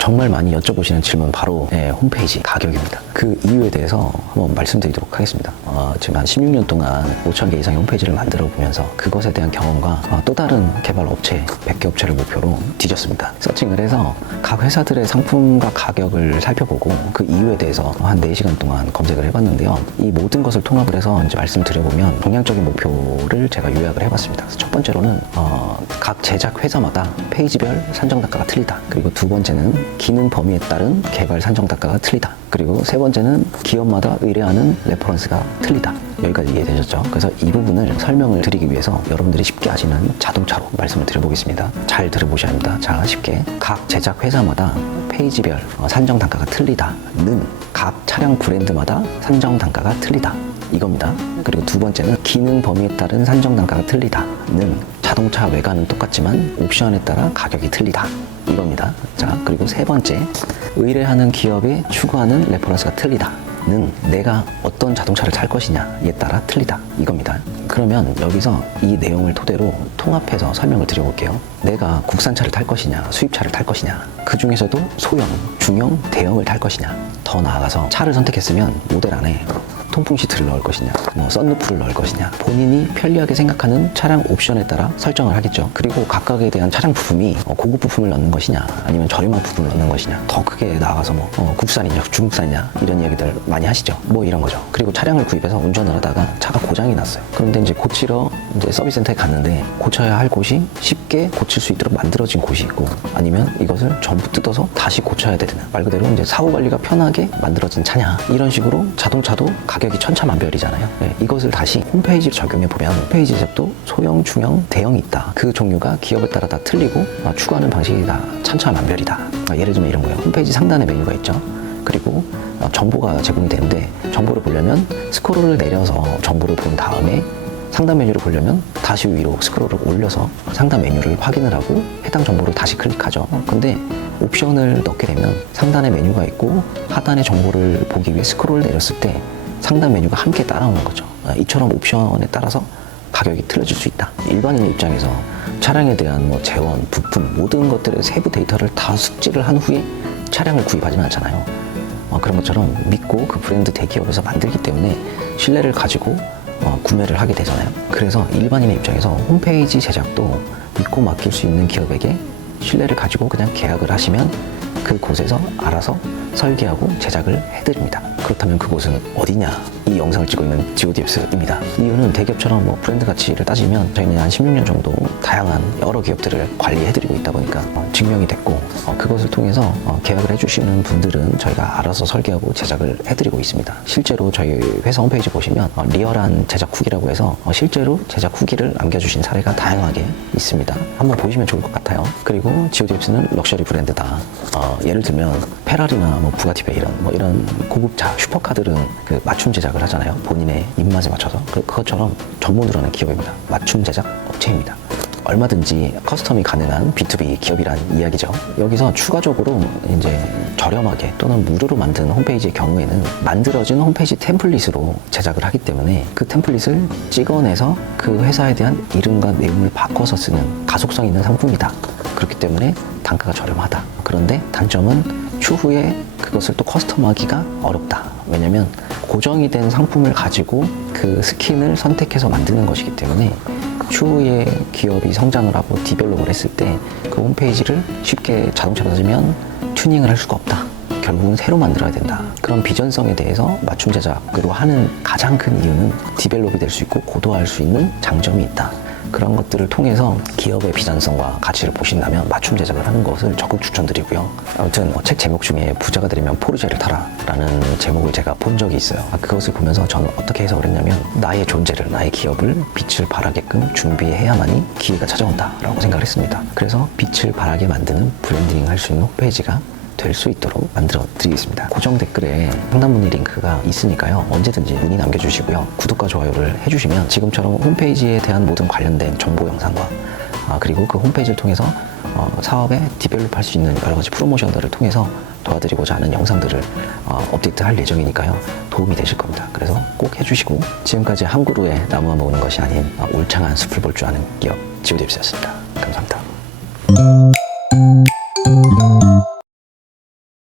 정말 많이 여쭤보시는 질문 바로 홈페이지 가격입니다. 그 이유에 대해서 한번 말씀드리도록 하겠습니다. 지금 한 16년 동안 5,000개 이상의 홈페이지를 만들어 보면서 그것에 대한 경험과 또 다른 개발 업체 100개 업체를 목표로 뒤졌습니다. 서칭을 해서 각 회사들의 상품과 가격을 살펴보고 그 이유에 대해서 한 4시간 동안 검색을 해봤는데요. 이 모든 것을 통합을 해서 이제 말씀드려보면 동향적인 목표를 제가 요약을 해봤습니다. 그래서 첫 번째로는 각 제작 회사마다 페이지별 산정 단가가 틀리다. 그리고 두 번째는 기능 범위에 따른 개발 산정 단가가 틀리다. 그리고 세 번째는 기업마다 의뢰하는 레퍼런스가 틀리다. 여기까지 이해되셨죠? 그래서 이 부분을 설명을 드리기 위해서 여러분들이 쉽게 아시는 자동차로 말씀을 드려보겠습니다. 잘 들어보셔야 합니다. 자, 쉽게 각 제작 회사마다 페이지별 산정 단가가 틀리다는 각 차량 브랜드마다 산정 단가가 틀리다. 이겁니다. 그리고 두 번째는 기능 범위에 따른 산정 단가가 틀리다는 자동차 외관은 똑같지만 옵션에 따라 가격이 틀리다. 이겁니다. 자, 그리고 세 번째, 의뢰하는 기업이 추구하는 레퍼런스가 틀리다. 는 내가 어떤 자동차를 살 것이냐에 따라 틀리다. 이겁니다. 그러면 여기서 이 내용을 토대로 통합해서 설명을 드려볼게요. 내가 국산차를 탈 것이냐, 수입차를 탈 것이냐, 그 중에서도 소형, 중형, 대형을 탈 것이냐, 더 나아가서 차를 선택했으면 모델 안에 통풍 시트를 넣을 것이냐, 썬루프를 넣을 것이냐, 본인이 편리하게 생각하는 차량 옵션에 따라 설정을 하겠죠. 그리고 각각에 대한 차량 부품이 고급 부품을 넣는 것이냐, 아니면 저렴한 부품을 넣는 것이냐, 더 크게 나아가서 국산이냐, 중국산이냐 이런 이야기들 많이 하시죠. 이런 거죠. 그리고 차량을 구입해서 운전을 하다가 차가 고장이 났어요. 그런데 이제 고치러 서비스 센터에 갔는데 고쳐야 할 곳이 쉽게 고칠 수 있도록 만들어진 곳이 있고, 아니면 이것을 전부 뜯어서 다시 고쳐야 되는, 말 그대로 이제 사고 관리가 편하게 만들어진 차냐, 이런 식으로 자동차도 가격이 천차만별이잖아요. 이것을 다시 홈페이지를 적용해 보면 홈페이지 제작도 소형, 중형, 대형이 있다. 그 종류가 기업에 따라 다 틀리고 추구하는 방식이 다 천차만별이다. 예를 들면 이런 거예요. 홈페이지 상단에 메뉴가 있죠. 그리고 정보가 제공이 되는데, 정보를 보려면 스크롤을 내려서 정보를 본 다음에 상단 메뉴를 보려면 다시 위로 스크롤을 올려서 상단 메뉴를 확인을 하고 해당 정보를 다시 클릭하죠. 근데 옵션을 넣게 되면 상단에 메뉴가 있고 하단의 정보를 보기 위해 스크롤을 내렸을 때 상단 메뉴가 함께 따라오는 거죠. 이처럼 옵션에 따라서 가격이 틀려질 수 있다. 일반인의 입장에서 차량에 대한 재원, 부품, 모든 것들의 세부 데이터를 다 숙지를 한 후에 차량을 구입하지는 않잖아요. 그런 것처럼 믿고 그 브랜드 대기업에서 만들기 때문에 신뢰를 가지고 구매를 하게 되잖아요. 그래서 일반인의 입장에서 홈페이지 제작도 믿고 맡길 수 있는 기업에게 신뢰를 가지고 그냥 계약을 하시면 그곳에서 알아서 설계하고 제작을 해드립니다. 그렇다면 그곳은 어디냐? 이 영상을 찍고 있는 GOD앱스입니다. 이유는 대기업처럼 브랜드 가치를 따지면 저희는 한 16년 정도 다양한 여러 기업들을 관리해드리고 있다 보니까 증명이 됐고, 그것을 통해서 계약을 해주시는 분들은 저희가 알아서 설계하고 제작을 해드리고 있습니다. 실제로 저희 회사 홈페이지 보시면 리얼한 제작 후기라고 해서 실제로 제작 후기를 남겨주신 사례가 다양하게 있습니다. 한번 보시면 좋을 것 같아요. 그리고 GOD앱스는 럭셔리 브랜드다. 예를 들면 페라리나 부가티 베이런 이런 고급차 슈퍼카들은 그 맞춤 제작을 하잖아요. 본인의 입맛에 맞춰서. 그것처럼 전문으로는 기업입니다. 맞춤 제작 업체입니다. 얼마든지 커스텀이 가능한 B2B 기업이란 이야기죠. 여기서 추가적으로 이제 저렴하게 또는 무료로 만든 홈페이지의 경우에는 만들어진 홈페이지 템플릿으로 제작을 하기 때문에 그 템플릿을 찍어내서 그 회사에 대한 이름과 내용을 바꿔서 쓰는 가속성 있는 상품이다. 그렇기 때문에 단가가 저렴하다. 그런데 단점은 추후에 그것을 또 커스텀하기가 어렵다. 왜냐면 고정이 된 상품을 가지고 그 스킨을 선택해서 만드는 것이기 때문에 추후에 기업이 성장을 하고 디벨롭을 했을 때 그 홈페이지를 쉽게 자동차로 쓰면 튜닝을 할 수가 없다. 결국은 새로 만들어야 된다. 그런 비전성에 대해서 맞춤 제작으로 하는 가장 큰 이유는 디벨롭이 될 수 있고 고도화할 수 있는 장점이 있다. 그런 것들을 통해서 기업의 비전성과 가치를 보신다면 맞춤 제작을 하는 것을 적극 추천드리고요. 아무튼 책 제목 중에 부자가 되려면 포르쉐를 타라 라는 제목을 제가 본 적이 있어요. 그것을 보면서 저는 어떻게 해석을 했냐면 나의 존재를, 나의 기업을 빛을 발하게끔 준비해야만이 기회가 찾아온다 라고 생각을 했습니다. 그래서 빛을 발하게 만드는 브랜딩 할 수 있는 홈페이지가 될 수 있도록 만들어 드리겠습니다. 고정 댓글에 상담 문의 링크가 있으니까요. 언제든지 문의 남겨주시고요. 구독과 좋아요를 해주시면 지금처럼 홈페이지에 대한 모든 관련된 정보 영상과 그리고 그 홈페이지를 통해서 사업에 디벨롭 할 수 있는 여러 가지 프로모션들을 통해서 도와드리고자 하는 영상들을 업데이트 할 예정이니까요. 도움이 되실 겁니다. 그래서 꼭 해주시고, 지금까지 한 그루에 나무만 모으는 것이 아닌 울창한 숲을 볼 줄 아는 기업 GOD앱스였습니다. 감사합니다.